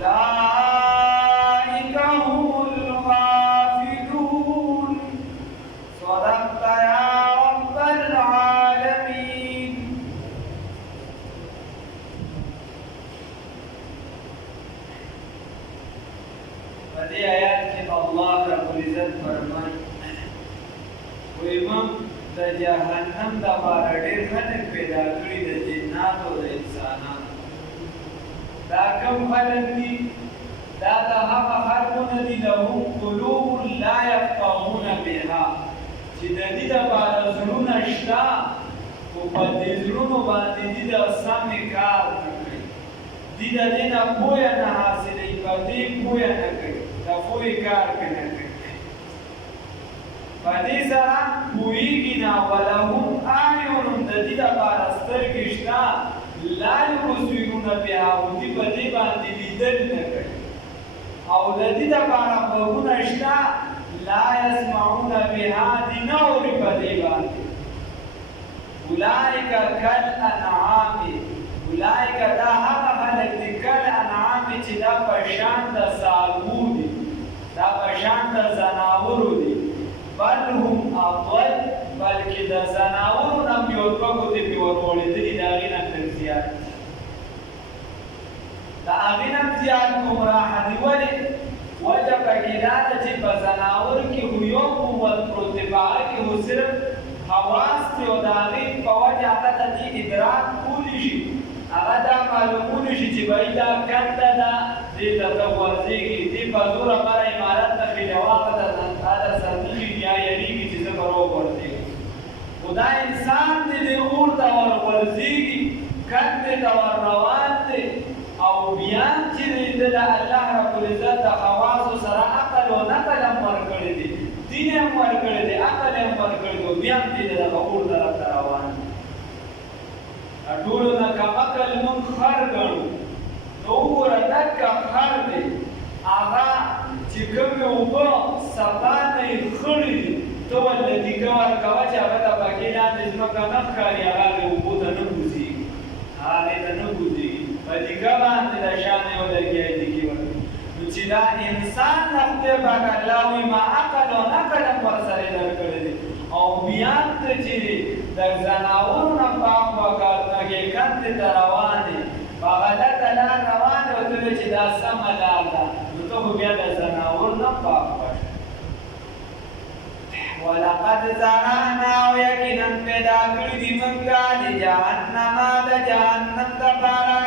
أولئك هم الغافلون صدقت يا رب العالمين. فدي آيات کې الله رب العزت فرمایي وإمام د جهنم د پاره ډېر خلک پیدا کړي د جنات او د انسانانو. دا کوم خلک دي؟ دا د هغه خلکونه دي لهم قلوب لا یفقهون بها چې د دې دپاره زړونه شته خو په دې زړونو باندې دي د سمې کار نه کوي. دي د دې نه پوهه نه حاصلوي، په دې پوهه نه کوي، د پوهې کار پرې نه کوي. په دې سره پوهېږي نه. ولهم اعین د دې دپاره سترګې شته لا یبصرون بها او دې په دې باندې لیدل نه کوي. او د دې دپاره غوږونه شته لا یسمعون بها دې نه اوري په دې باندې. اولئک کالانعام اولئک دا هغه خلک دي کالانعام چې دا په شان د څاروو دي، دا په شان د ځناورو دي. بل هم اضل بلکې د ځناورو نه هم یو دوه ګوتې پرې ورغوړېدلي د هغې نه تر زیات دي. د هغې نه هم زیات ګمراهه دي. ولې؟ وجه پکې دا ده چې په ځناور کې خو یو قوت پروت دی، په هغه کې خو صرف حواس دي او د هغې په وجه هغه د دې ادراک کولی شي، هغه دا معلومولی شي چې بهی دا کنده ده دې ته ته غورځېږي، دې په زوره بره عمارت ته خېلواغه ده دا سرنخي یا یریږي چې زه به راوغورځېږم. خو دا انسان دی دې اور ته ورغورځېږي، کندې ته ور روان دی او بیا چې د الله رب العزت د حواسو سره عقل او نقل هم ورکړی دی، دین هم ورکړی دی، عقل هم ورکړی دی، بیا هم چې دغه اور طرف ته روان دی. ټولو نه کم عقل موږ خر ګڼو. نو وګوره دکه خر دی هغه چې کومې اوبه سبا نه یې خړې دي ته ورته دیګه ورکوه چې هغه ته پکې لاندې ځمکه نه ښکاري، هغه هغې اوبو ته نه کوزېږي، هغې ته نه کوزېږي، په دیګه باندې د شانې ولګیا دیګې ورکوي. نو چې دا انسان نه خدای پاک الله وایي ما عقل او نقل هم ورسره درکړی دی او بیا ته چې د ځناورو نه پاک وکړې کندې ته روان دی، په غلطه لار روان دی، ورته وایي چې دا سمه لار ده، نو ته خو بیا د ځناورو نه پاک وشه. ولقد زرعنا او یقینا پیدا کړي دي موږ لجهنم د جهنم دپاره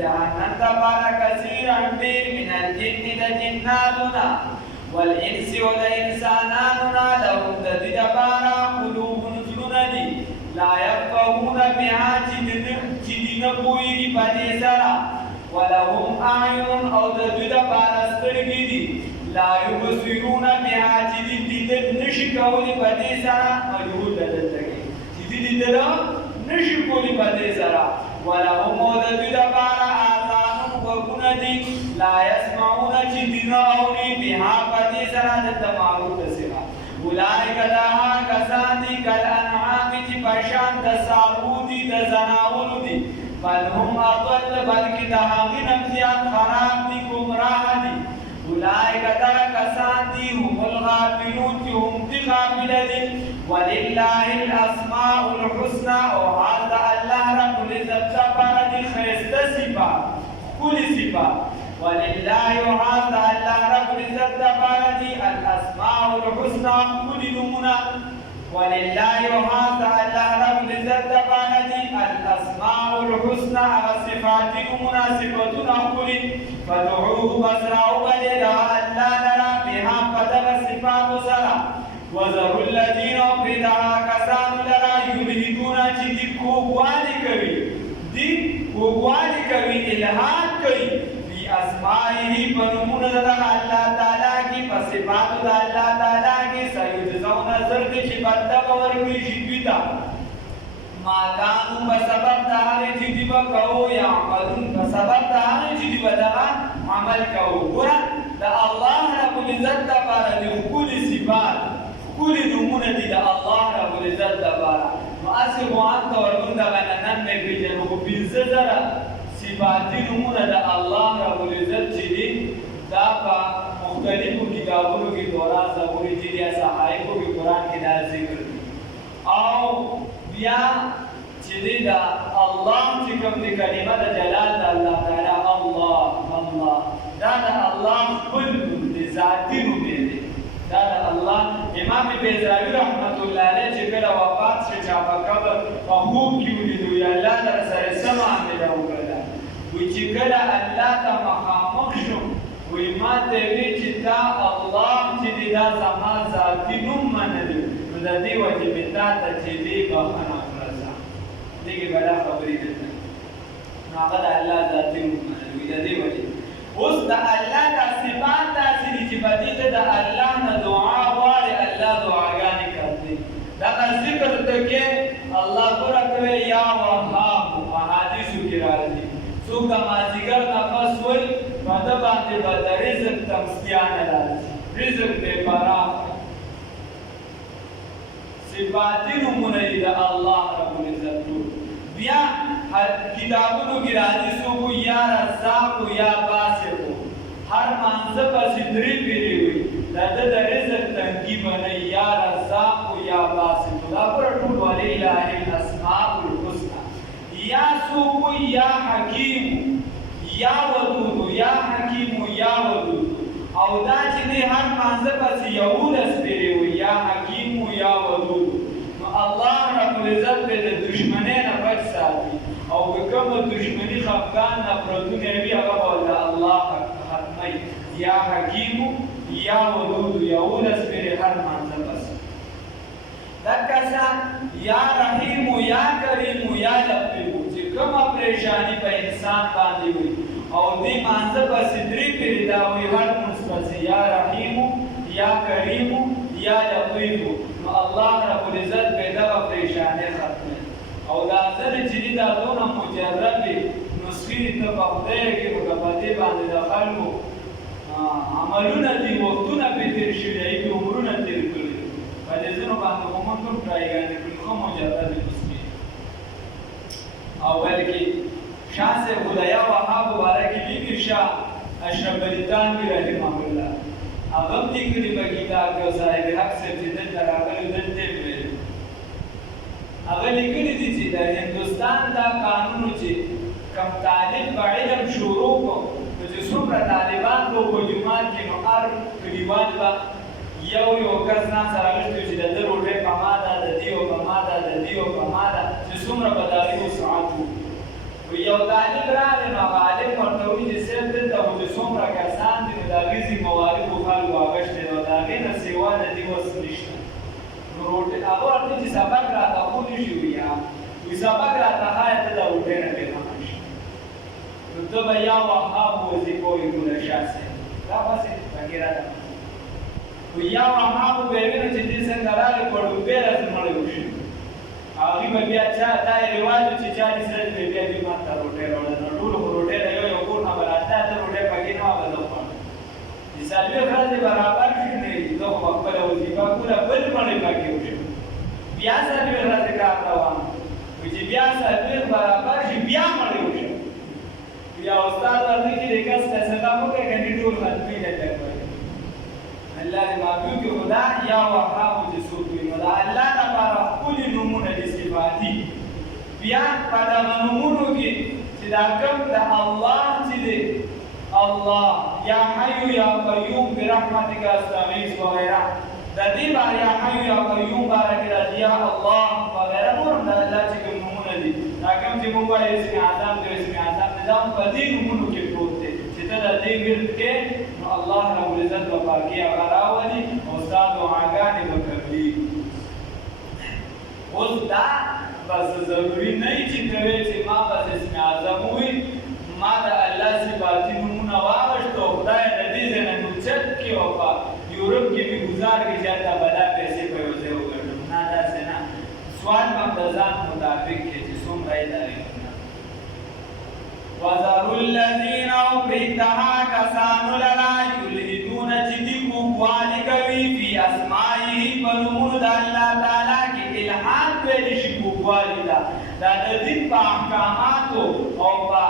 جهنم دپاره کثیرا ډېر من الجن د جناتو نه والانس او د انسانانو نه لهم د دې دپاره قلوب زړونه دي لا یفقهون بها چې دې نه پوهېږي په دې سره ولهم اعین او د دوی دپاره سترګې دي لا یبصرون بها چې دې لیدل نشي کولی په دې سره مجهول ده دلته کې چې دې لیدله نشي کولی په دې سره ولهم او د دوی دپاره آذان غوږونه دي لا یسمعون چې دې نه اوري بها په دې سره دلته معروف ده صفه اولئک دا هغه کسان دي کالانعام چې په شان د څاروو دي د ځناورو دي بل هم اضل بلکې د هغې نه زیات خراب دي ګمراه دي اولئک دا کسان دي هم الغافلون چې هم دي غافله دي ولله الاسماء الحسنى او حال د الله رب العزت دپاره دي ښایسته صفات ښکلي صفات ولله حال د الله رب العزت دپاره دي الاسماء الحسنى ښکلي نومونه ولله حال د الله رب العزت دپاره دي الاسماء الحسنى هغه صفاتي نومونه صفتونه ښکلي فدعوه بس راوبلې د الله لره بها په دغه صفاتو سره وذروا الذین او پرېږده هغه کسانو لره یلحدون چې دي کوږوالي کوي دي کوږوالي کوي الحاد کوي فی اسمائه په نومونو د دغه الله تعالی کې په صفاتو د الله تعالی کې سیجزون زر دې چې بدله به ورکړي شي دوی ته ما کانو په سبب د هغې چې دوی به کوو یعملون په سبب د هغې چې دوی به دغه عمل کوو ګوره د الله رب العزت دپاره د ښکلي صفات ښکلي نومونه دي د الله رب العزت دپاره نو هسې خو ان ته ورمونږ دغه نن مې پېژنو خو 15,000 صفاتي نمونه د الله رب العزت چې دي دا په مختلفو کتابونو کې تورات زبور انجیل یا صحائفو کې قرآن کې دا ذکر دي او بیا چې دی دا الله چې کوم دی کلمه د جلال د الله تعالی الله دا د الله خپل د ذاتي نوم دی دا د الله امام بیزاوی رحمت الله علیه چې کله وفات شو چا په قبر په خوب کې ولیدو یا الله در سره څه معامله وکړه وایي چې کله الله ته مخامخ شوم وایي ما ته ویې چې تا الله چې دی دا زما ذاتي نوم منلی نو د دې وجې مې تا ته چې دی بخښنه وکړه دغه بلا خبرې ده نو هغه د الله ذاتي نوم منلی د دې وجې اوس د الله د صفات داسې دي چې په دې ته د الله نه دعا غواړي الله دعاګانې کوي دغه ذکر ته کې الله پوره کوي یا وهاب احادیثو کې راځي څوک د مازدیګر نه پس وایي په ده باندې به د رزق تمسکیا نه راځي رزق بې پراخ صفاتي نومونه دي د الله رب العزت بیا کتابونو کې راځي څوک یا رزاق یا باسط هر مانځه پسې درې پیرې وي د ده د رزق تنګي به نه یا رزاق یا باسط دا پوره ټول ولله الاسماء الحسنى یا څوک یا حکیم یا ودود یا حکیم یا ودود او دا چې دی هر مانځه پسې 11 پیرې وي یا حکیم یا ودود نو الله رب العزت به د دشمنۍ نه بچ ساتي او که کومه دشمني خفګان نفرتونه وي هغه به الله ختموي یا حکیم یا ودود 11 پیرې هر مانځه پسې دکسا یا رحیم یا کریم یا لطیف چې کومه پریشانی په انسان باندې وي او دې مانځه پسې درې پیرې دا وي هر مونځ پسې یا رحیم یا کریم یا لطیف نو الله رب العزت به دغه پریشانۍ ختموي او دا ځلې چې دي دا دونه مجربې نسخې ته په خدای کې نو که په دې باندې د خلکو عملونه دي وختونه پرې تېر شوي دي عمرونه تېر کړي په دې ځینو باندې خو موږ هم ټرایګانې کړي ښه مجربې نسخې او بلکې شاه صاحب خدایا وهاب باره کې لیکي شاه اشرف علي تانوي رحمه الله هغه هم لیکلي په کتاب کې او صاحب حق صاحب چې دلته راغلي دلته یې ویلي هغه لیکلي دي چې د هندوستان دا قانون چې کم طالب په علم شروع کړو نو چې څومره طالبان به په جومات کې نو هر کلیوال به یو کس ناست راغلی چې د ده روټۍ په ما ده د دې په ما ده د دې په ما ده چې څومره به د هغې وسعت و یو طالب راغی نو هغه عالم ورته وایي چې صاحب دلته خو چې څومره کسان دي نو د هغې ذمهواري خو خلکو اخیستې ده او د هغې نه سوا د دې وس نشته نو روټۍ هغه ورته چې سبق راته خو نه شي وي سبق راته ښایه ته د روټۍ نه بېغمه شي نو ته به یا وهاب وظیفه ولیکوله شاه صاحب دا پسې پکې راته یا وهاب به یې وینو چې دې څنګه راغی په ډوبې راځي مړی وشي هغې به بیا چا دا یې رواج و چې چا دې سره به بیا دې ما ته روټۍ راوړه نو ټولو خو روټۍ د یو کور نه به راته ته روټۍ پکې نه وه به زه خوړم چې څلوېښت ورځې برابر شي نو زه خو به خپله وظیفه کوله بل مړی پکې وشم بیا څلوېښت ورځې کار روان و چې بیا څلوېښت برابر شي بیا مړی وشم بیا استاد ورته چې دې کس فیصله وکړه که دې ټول ختمي نه کوي الله دې معافي وکړي خدا یا وهاب چې څوک وي نو د الله لپاره ښکلي نومونه دي صفاتي بیا په دغه نومونو کې چې دا کوم د الله چې دی الله یا حی یا قیوم برحمتک استغیث وغیره د دې باره یا حی یا قیوم باره کې راځي یا الله وغیره نور هم د الله چې کوم نومونه دي دا کوم چې موږ وایو اسم اعظم دی اسم اعظم دی دا هم په دې نومونو کې پروت دی چې ته د دې ورد کې نو الله رب العزت به پاکي هغه راولي او ستا دعاګانې به قبلي اوس دا بس ضروري نه وي چې ته وایې چې ما بس اسم اعظم ووایي ما د الله صفاتي نومونه واغېستو خدای د دې ځای نه نوچت کړي او په یورپ کې مې ګزار کړي چې هلته بلا پیسې په یو ځای وګټم نه داسې نه سوال به هم د ځان مطابق کړي چې څومره یې تاریخونه وَذَرُوا الَّذِينَ اُبْرِتَهَا کسانو لرا یلحدون چې دي کوږوالي کوي فی اسمائه په نومونو د الله تعالی کې الحاد ویلی شي کوږوالي ته دا د دین په احکاماتو او په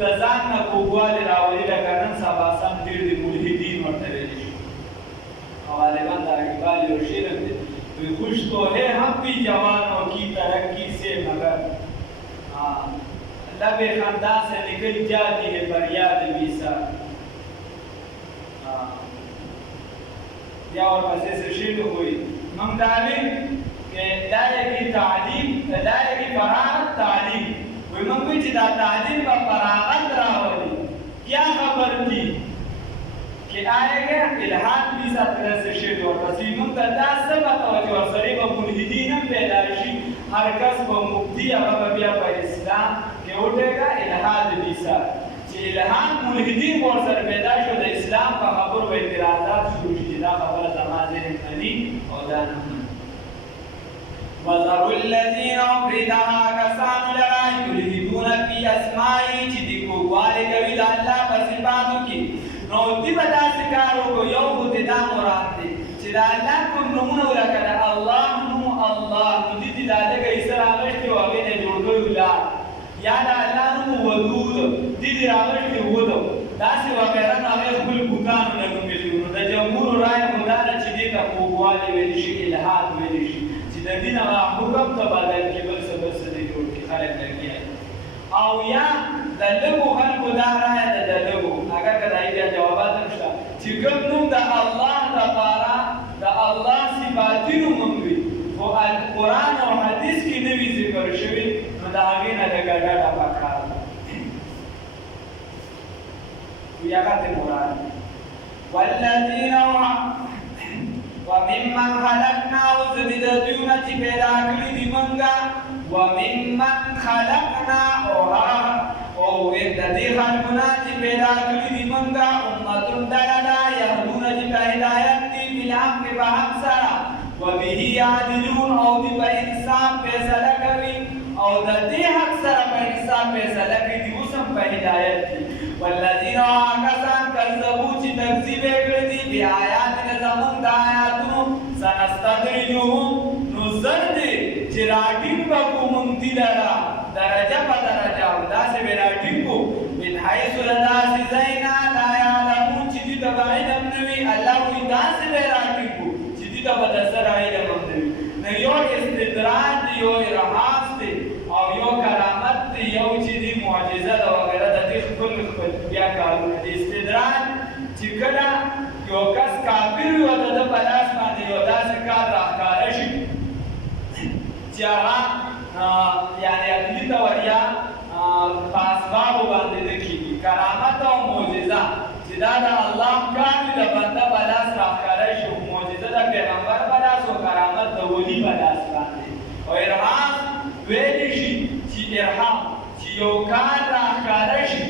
د ځان نه کوږوالی راولي لکه نن سبا سم ډېر د ملحدین ورته ویلی شي او غالبا دا اقبال یو شعر دی وی خوش تو ہے ہم بھی جوانوں کی ترقی سے مگر لب خندا سے نکل جاتی ہے فریاد ویسا یا اور پس سے شعر ہوئی ممداری کہ دائے کی تعلیم دائے کی فراغت تعلیم وی منگوی چی دا تعلیم با فراغت راولی کیا خبر تھی کہ آئے گا الہاد بھی ساتھ سے شعر اور پس وی منگتا سبت اور صریب ملحدین پیدا شی ہر کس با مبتی اگر بیا با اسلام کہ اٹھے گا الہاد بھی ساتھ چی الہاد ملحدین اور سر پیدا شد اسلام کا خبر و اعتراضات شروع شد دا خبر زمان ذہن منی اور دانا وَذَرُوا الَّذِينَ أُمْرِدَهَا كَسَانُ لَرَا يُلْحِدُونَ فِي أَسْمَائِهِ چی دی کوگوالی کوي دا اللہ پر صفاتو کی نو دی بدا سکارو کو یو خود دا مراد دی چی دا اللہ کم نمونو لکا دا اللہ نمو اللہ نو دی دا دگا اسر آغشتی و اغین جوڑگوی اولاد یا دا اللہ نمو ودود دی آغشتی ودو دا سی وغیرہ ناغیر کل بکانو لگو ملیونو دا جمهور رای مدانا چی دیتا کوگوالی ویلشی الہاد ویلشی د دین هغه حکم ته بدل کې بل څه بل څه دی جوړ کړي خلک لګیا او یا د لږو خلکو دا رایه ده د لږو هغه که د بیا جوابات نشته چې کوم نوم د الله دپاره د الله صفاتي نوم وي خو قرآن او حدیث کې نه وي ذکر شوي نو د هغې نه لږه ډډه پکار ده وي هغه ترې مراد والذین وَمِمَّنْ خَلَقْنَا وَزَدِدَ دُونَةِ پیدا کړی دی منګه وَمِمَّنْ خَلَقْنَا او د دې خلقنا چې پیدا کړی دی منګه امة دلدا يهدون چې هدایت دی بلام په حق سره وبه يعدلون او په انصاف فیصله کوي او د دې حق سره په انصاف فیصله کوي دی اوسم په هدایت دی والذین آکسان کذبوا چې تکذیب کړی دی بیا آیات زمون د آیاتونو سنستدرجهم نو زر دی چې راټینګ وکړو مونږ دې لره درجه په درجه او داسې به راټینګو من حیث له داسې ځاینا لا یعلمون چې دې ته به علم نه وي الله وایي داسې به راټینګو چې دې ته به د سره علم هم نه وي نو یو استدراج دی یو ارهاص دی او یو کرامت دی یو چې دې معجزه ده وغیره د دې خپل بیا کارونه دي استدراج چې کله یو کس کافر وي او د ده په لاس باندې یو داسې کار راښکاره شي چې هغه یعنې عقلي توریا په اسبابو باندې نه کېږي کرامت او معجزه چې دا د الله کار وي د بنده په لاس راښکاره شي معجزه د پیغمبر په لاس او کرامت د ولي په لاس باندې او ارهام ویلی شي چې ارهام چې یو کار راښکاره شي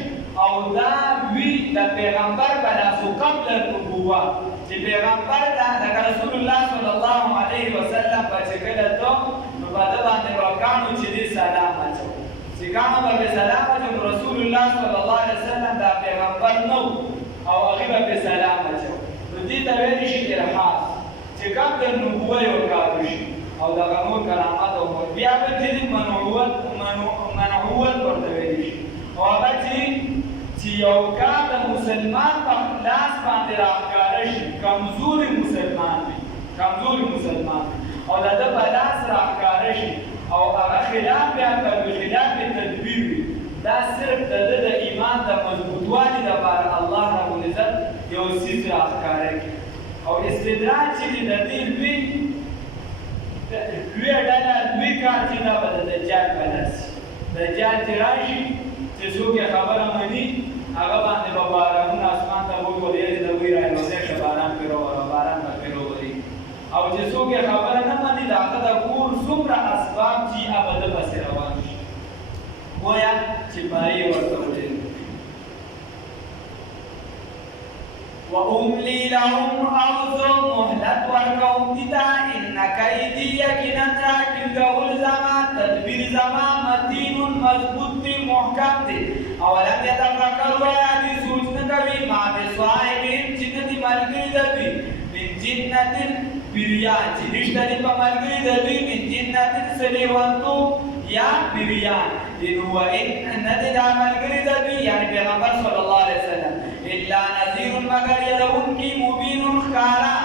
او دا وی د پیغمبر په لاس قبل النبوه چې پیغمبر لکه رسول الله صلی الله علیه وسلم په چې کله ته نو په ده باندې به کاڼو چې دې سلام اچو چې کاڼو به پرې سلام اچو نو رسول الله صلی الله علیه وسلم دا پیغمبر نه او هغې به پرې سلام اچو نو دې ته ویلی شي ارحاص چې قبل النبوه یې ورکاږو شي او دغه نور کرامات او بیا به چې منعوت ورته ویلی شي او هغه چې یو کار د مسلمان په لاس باندې راښکاره شي کمزوري مسلمان وي او د ده په لاس راښکاره شي او هغه خلاف بیا کوي خلاف تدبیر وي دا صرف د ده د ایمان د مضبوطوالي لپاره الله ربالعزت یو څیز راښکاره کړي او استدراج چې دی د دې لوی ډله لوی کار چې دا به د دجال په لاس دجال چې راشي چې څوک یې خبره مني هغه باندې به بارانونه اسمان ته وورېږي د وی راوځي ښه باران پرې راوړه باران به پرې راوړي او چې څوک یې خبره نه مني د هغه د کور څومره اسباب چې هغه به ده پسې روان شي گویا چې پایې ورته وړي وَأُمْلِي لَهُمْ أَوْزُ مُهْلَتْ وَرْكَوْمْ دِتَا إِنَّ كَيْدِي يَقِينًا راكِلْكَوْلْ زَمَا تدبیر زَمَا مَتِينٌ مضبوط دی محکم دی اولم یتفکروا یادی سوچ نکوي ما بصاحبهم چې ندي ملګري د دوی من جنة پیریان چې نشته دي په ملګري د دوی من جنة څه لیونتوب یا پیریان ان هو ان ندد عمل گرد بی یعنی پیغمبر صلی اللہ علیہ وسلم الا نذیر مگر یدون کی مبین خارا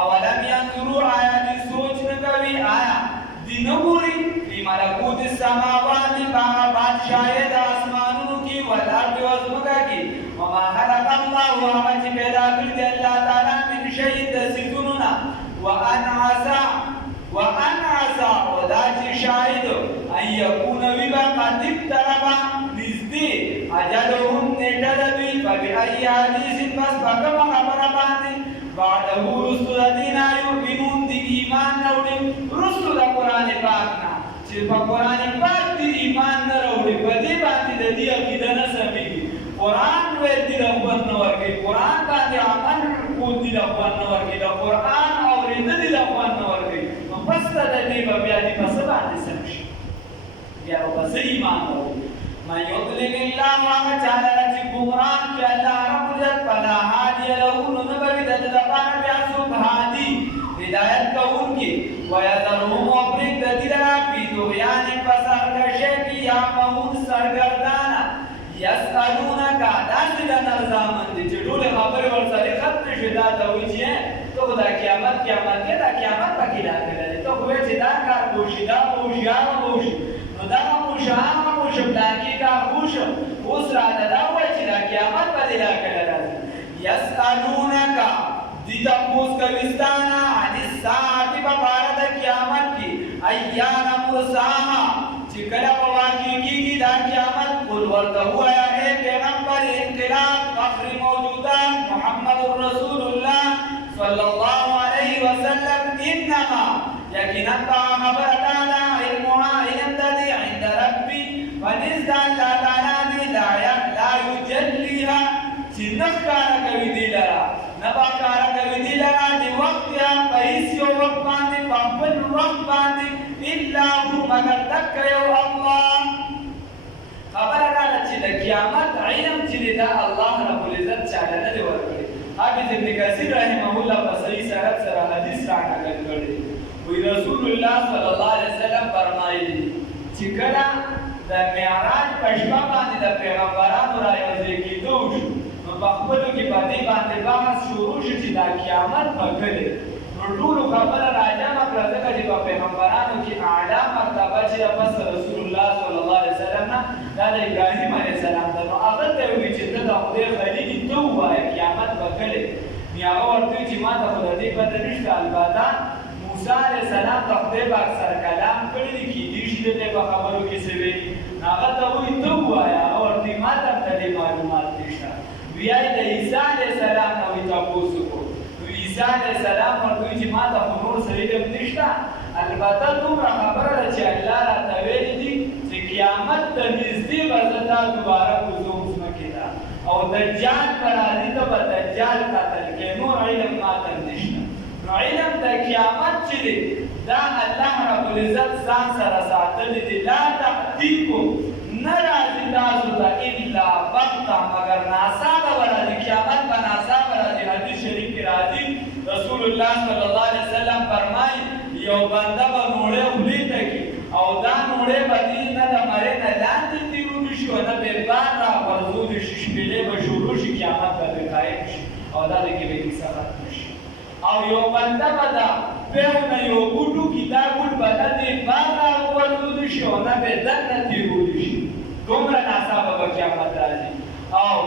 اولم ينظروا آیا دی سوچ نکوی آیا دی نگوری فی ملکوت السماوات بادشاہ دا آسمانوں کی والارض وزمکا کی وما خلق اللہ وما پیدا کرد اللہ تعالی من شہید سکننا وأن عسى وداچ شاهد أن يكون بما قد اقترب نزدي أجلهم نتدبي فبأي حديث بس فكما خبر باندي بعده رسل الذين يؤمنون دي إيمان نوڑي رسل قرآن پاکنا چه پا قرآن پاک دي إيمان نروڑي بدي باندي دي عقیدہ نسمیگی قرآن وید دي رفض نورگی قرآن باندي عمل قود دي رفض نورگی دا قرآن اورید دي رفض نورگی پس دا دی با بیا دی پس باندې سمشي بیا پس ایمان ورو ما یضلل الله ما تعالی چې ګمراه کې الله رب العزت فلا هادي له نو نبی د لپاره بیا سبحانی هدایت کوونکی ويذرهم وبرك دلنا في طغيان فسرکشه کی یا مون سرګردانا يسالونك داسل نظامن دي چې ټول خبره ورسره ختم شي دا دوی چې تو دا قیامت کې دا قیامت پکې راغلی ته خو چې دا کار کوشي دا هوښیار ووشي نو دا هوښیار پلان کې کار وشو اوس راته دا وایي چې دا قیامت به دې راغلی راځي یسألونک دي تپوس کوي ستانه عن الساعة په باره د قیامت کې ایان مرساها چې کله به واقع کېږي دا قیامت قل ورته ووایه ای پیغمبر انقلاب فخر موجودات محمد رسول الله صلى الله عليه وسلم إنما يقينا خبر تعالى علمها علم الذي عند ربي ونزد الله تعالى لا يجليها چنخکار کوي دی لرا نباکار کوي دی لرا دی وقت یا پیسیو وقت باندې پخپل وقت باندې الا هو مگر تک یو الله خبر راځي چې د قیامت علم چې دا الله رب العزت چاله نه ورکړي حافظ ابن کثیر رحمه الله په صحیح سند سره حدیث راغلی کړی وی رسول الله صلی الله علیه وسلم فرمایلی چې کله د معراج په شپه باندې د پیغمبرانو رايوځي کېدو شو نو په خپلو کې باندې بحث شروع شو چې دا قیامت به کله نو ټولو خبره راجمع کړه ځکه چې په پیغمبرانو کې اعلی مرتبه چې پس رسول الله صلی الله علیه وسلم نه دا د ابراهیم علیه السلام ته نو هغه ته وایي چې ته د خدای خلیل ته ووایه قیامت به کله نو هغه ورته چې ما ته خو د دې پته نشته البته موسی علیه السلام د خدای پاک سره کلام کړی دی کېدای شي د دې په خبرو کې څه ویلي هغه ته وایي ته ووایه هغه ورته ما ته د دې معلومات نشته وایي د عیسی علیه السلام نه وایي تاسو کو عیسی علیه السلام ورته چې ما ته نور څه علم نشته البته دومره خبره ده چې الله راته ویلي دي چې قیامت ته نږدې به زه تا دوباره کوزوم ځمکې ته او دجال به راځي ته به دجال قتل کړې نور علم ما ته نشته نو علم د قیامت چې دی دا الله رب العزت ځان سره ساتلی دی لا تأتیکم نه راځي تاسو ته الا بغته مگر ناڅاپه به راځي قیامت به ناڅاپه راځي حدیث شریف کې راځي رسول الله صلی الله علیه وسلم فرمایي یو بنده به نوړی خولې ته کړي او دا نوړی به دې نه د مرۍ نه لاندې تېرولی شي او نه بې بار راغورځولي شي شپېلې به شروع شي قیامت به پرې قایم شي او دا د کې به کیسه ختمه شي او یو بنده به دا پیو نه یو بوټو کې دا بوټ به نه دې بار راغورځولي شي او نه به دننه تېرولی شي دومره ناڅاپه به قیامت راځي او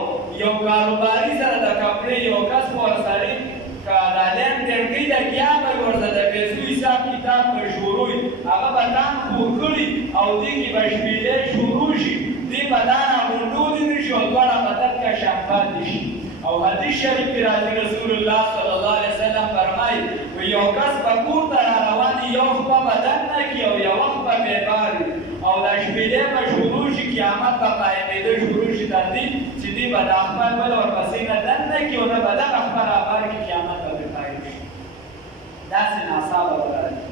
یو کاروباري سره د کپړې یو کس به ورسره دا لین ډېرګۍ لګیا به ورته د پیسو حساب کتاب به شروع وي هغه به دام خور کړي او دې کې به شپېلې شروع شي دې به دا راغونډولي نه شي او دواړه به دلته شم پاتې شي او حدیث شریف کې راځي رسول الله صلی الله علیه وسلم فرمایي یو کس به کور ته را روان یو خوا به دننه کړي او یو وخت به بېبار وي او دا شپېلې به شروع شي قیامت به قایمېده شروع شي تر دې چې دې به د خپل بل ورپسې نه دننه کړي او نه به دغه خپل رابار کړي قیامت به قایم شي داسې ناڅاپه به راځي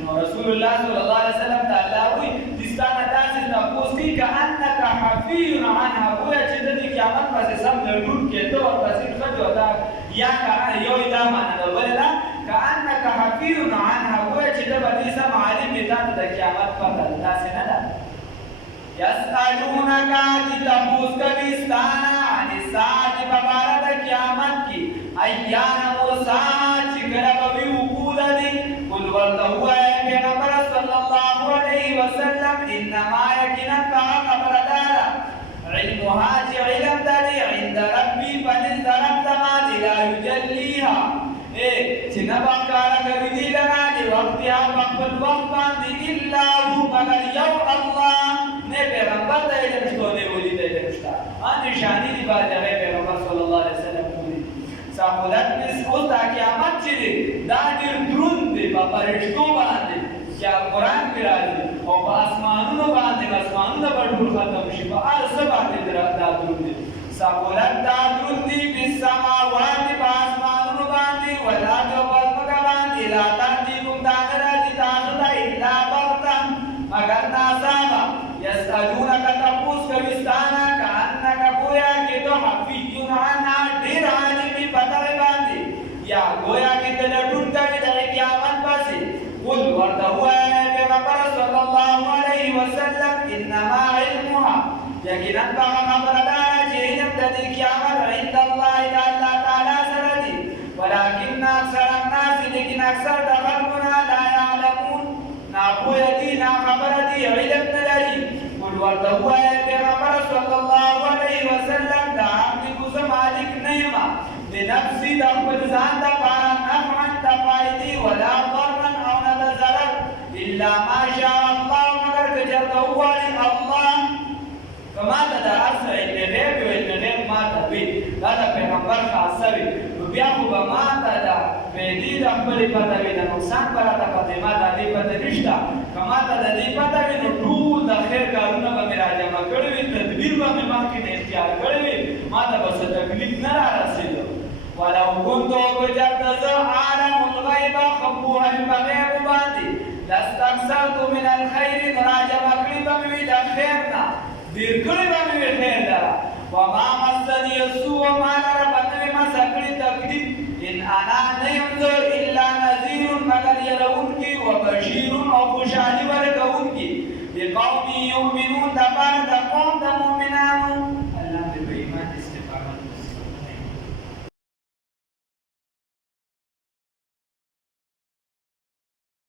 نو رسول الله صلی الله علیه وسلم ته الله وایي دې ستا نه داسې تپوس کوي کأنک حفی عنها گویا چې د دې قیامت پسې سم لړونکی ته ورپسې ښځې او دا یا یو دا معنا ده بل دا کأنک حفیظ عنها گویا چې ته به دې سم عالم یې تا ته د قیامت پته ده داسې نه ده یسألونک چې تپوس کوي ستانه عن الساعة په باره د قیامت کې ایان مرساها چې کله به وي وقوع د دې قل ورته ووایه پیغمبر صلی الله علیه وسلم انما یقینا هغه خبره دا ده علمها چې علم د دې عند ربي پنځ د رب زما دی لا یجلیها چې نه به ښکاره کوي دې لره د وختها په خپل وخت باندې الا هو مګر یو الله نه پیغمبر ته علم شته نه ولي ته علم شته نشانې دي باید هغه پیغمبر صلی الله علیه وسلم کوي ساقولت مس او تا قیامت چې دی دا ډېر دروند دی په فرشتو باندې چې قرآن کې راځي او په اسمانونو باندې اسمانونه به ټول ختم شي په هر څه باندې دا دروند دی ساقولت دا دروند دی په سماوات په اسمانونو باندې والارض او په ځمکه باندې لا تأتيكم دا نه راځي تاسو ته الا بغتة مگر ناڅاپه یسألونک تپوس کوي ستانه کأنک گویا کې تو حفیظ عنها ډېر عالم وي په دغې باندې یا گویا کې ته لټون کوې د قیامت پسې قل ورته ووایه پیغمبر صلی الله علیه وسلم انما علمها یقینا هغه خبره ده چې علم د دې قیامت عند الله د الله تعالی سره دی ولکن اکثر الناس لیکن اکثر د خلکونه لا یعلمون ناپوهه دي ناخبره دي علم نه لري قل ورته ووایه پیغمبر صلی الله علیه وسلم دا املک زه مالک نه یم د نفسي د خپل ځان دپاره نفعا د فایدې ولا ضرا او نه د ضرر الا ما شاء الله مګر که چېرته وغواړي الله که ما ته د هر څه علم غیب وي علم غیب ما ته وي دا د پیغمبر خاصه وي نو بیا خو به ما ته د فایدې د خپلې پته وي د نقصان به راته پته وي ما ته د دې پته نشته که ما ته د دې پته وي نو ټول د خیر کارونه به مې راجمع کړي وي تدبیر به مې مخکې نه اختیار کړی وي ما ته به څه تکلیف نه رارسېده ولو كنتو كجرت زه عالم الغیب خپوها په غیب باندې لاستکثرت من الخیر راجمع کړي به مې د خیر نه ډېر کړی به مې خیر لره وما مسني السوء ما لره به نه وي مسه کړي تکلیف ان انا نه یم زه الا نذیر مګر یروونکي وبشیر او خوشحالي ورکوونکي لقوم یؤمنون دپاره د قوم د